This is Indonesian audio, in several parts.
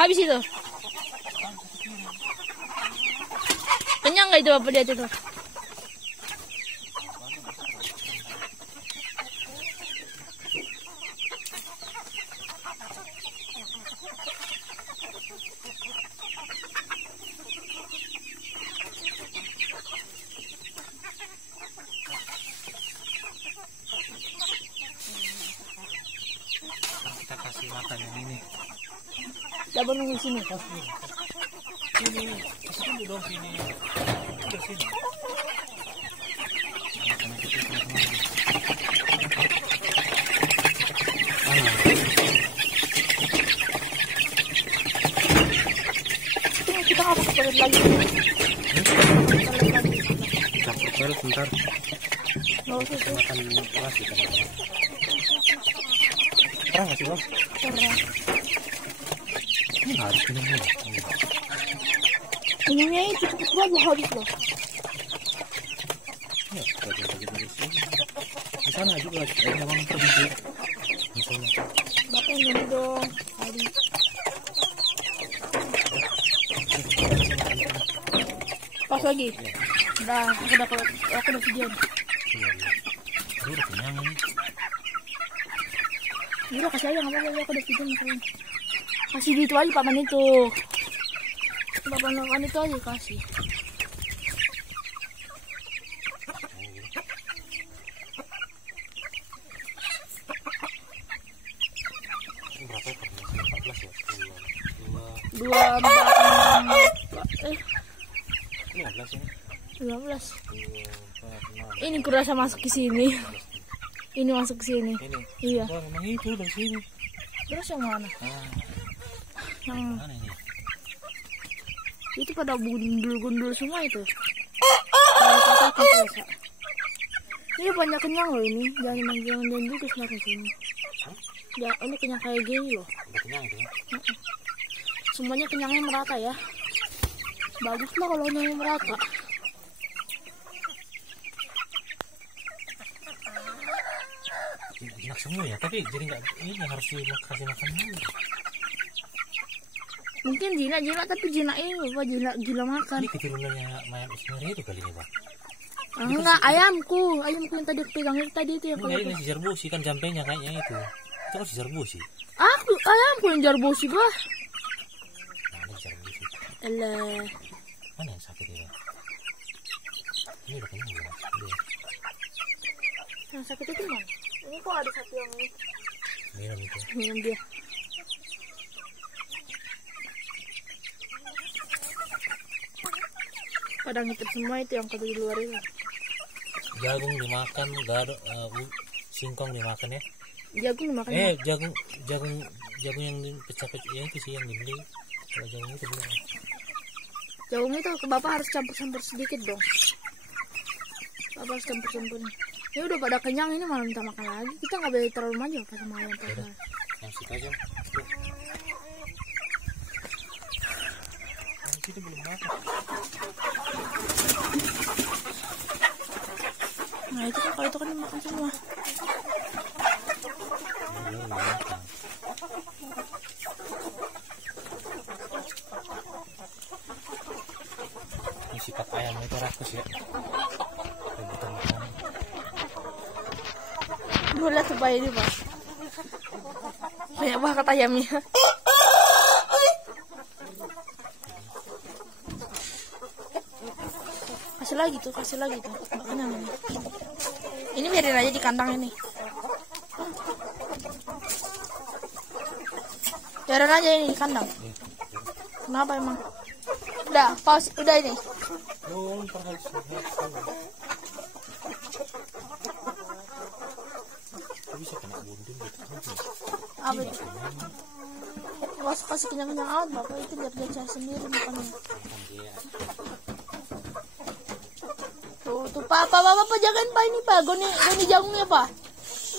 Habis itu. Kenyang nggak itu Bapak lihat itu? Kita kasih makan yang ini. Coba nunggu sini. Sini dong sini. Udah sini. Kita harus balik lagi. Campur baru sebentar. Nggak usah sih. Makan nasi kan. Terang nggak sih bang? Terang. Ini harus minum dulu. Minumnya itu cepet habis loh. Ya, bagi dari sini. Di sana juga ada bang pergi. Misalnya. Bapak minum dong. Tadi. Pas lagi. Udah, aku udah tujuan. Aduh, udah kenyang ini. Udah kasih aja nggak apa-apa, aku udah tujuan. Kasih gitu aja paman itu. Paman makan itu aja kasih. Berapa ekor? 14 ya? 15 ini? 15. 2, 4, 6. Ini kurasa masuk ke sini. Ini masuk ke sini. Ini? Iya. Wah, memang itu dari sini. Terus yang mana? Yang Mana ini? itu pada gundul-gundul semua itu. Kata biasa. Ini banyak kenyang loh ini. Jangan juga sebenarnya sini. Ya, ini kenyang kayak gini loh. Udah kenyang itu ya? Semuanya kenyangnya merata ya. Bagus lah kalau kenyangnya merata. Enak semua ya, tapi jadi nggak ini harus dikasih makan dulu. Mungkin jinak tapi jinak ini Pak, gila makan. Ini keturunannya Mayam Ismail itu kali ini Pak. Enggak, ayamku yang tadi pegang itu tadi itu yang Enggak, ini si Jarbusi kan jampenya kayaknya itu. Itu kan si Jarbusi. Ayamku yang jarbosi gua. Nah, ini Jarbusi. Alah. Mana yang sakit ini? Ini udah kenyang ya. Yang sakit itu mana? Ini kok ada satu yang Minum itu. minum dia. Pada ngitip semua itu yang kata di luar itu. Jagung dimakan, singkong dimakan ya. Jagung dimakan. Jagung yang pecah-pecah ya itu sih yang dibeli. Kalau jagung itu belum. Jagung itu ke Bapak harus campur-campur sedikit dong. Bapak harus campur-campur. Ini udah pada kenyang, ini malah minta makan lagi. Kita nggak boleh terlalu manja pas sama ayam pas. Yang situ aja. Yang situ belum makan. Nah itu kan kalau itu kan dimakan semua. Belum makan. Ini sifat ayam itu rakus ya. Rebutan makan. Lihat supaya ini Pak. Banyak banget ayamnya. Kasih lagi tuh. Makanan ini. Ini biarin aja di kandang ini. Biarin aja ini di kandang. Kenapa emang? Udah, pause. Udah ini. Bisa kena buntung gitu. Apa itu? Nggak usah kasih kenyang-kenyang amat Bapak, itu biar dia cari sendiri makannya. Tuh Pak jagain Pak ini Pak, goni jagungnya Pak.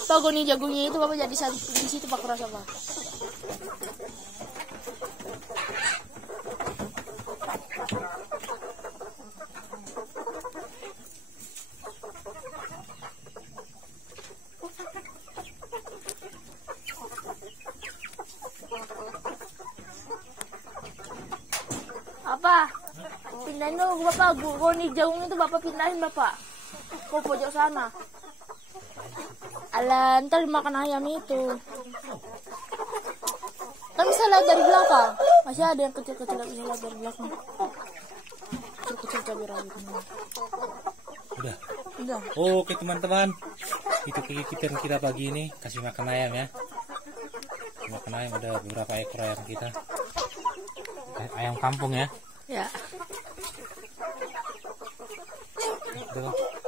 Pak goni jagungnya itu Bapak jadi di situ Pak kerasa Pak. pindahin dulu Bapak. Goni jagung itu Bapak pindahin Bapak. Ke pojok sana. Alah, ntar dimakan ayam itu. Kan bisa lihat dari belakang. Masih ada yang kecil-kecil bisa lihat dari belakang. Kecil-kecil cabai rawit. Udah. Udah. Oke teman-teman, itu kegiatan kita pagi ini, kasih makan ayam ya. Makan ayam, ada beberapa ekor ayam kita. Ayam kampung ya. Ya. Tuh.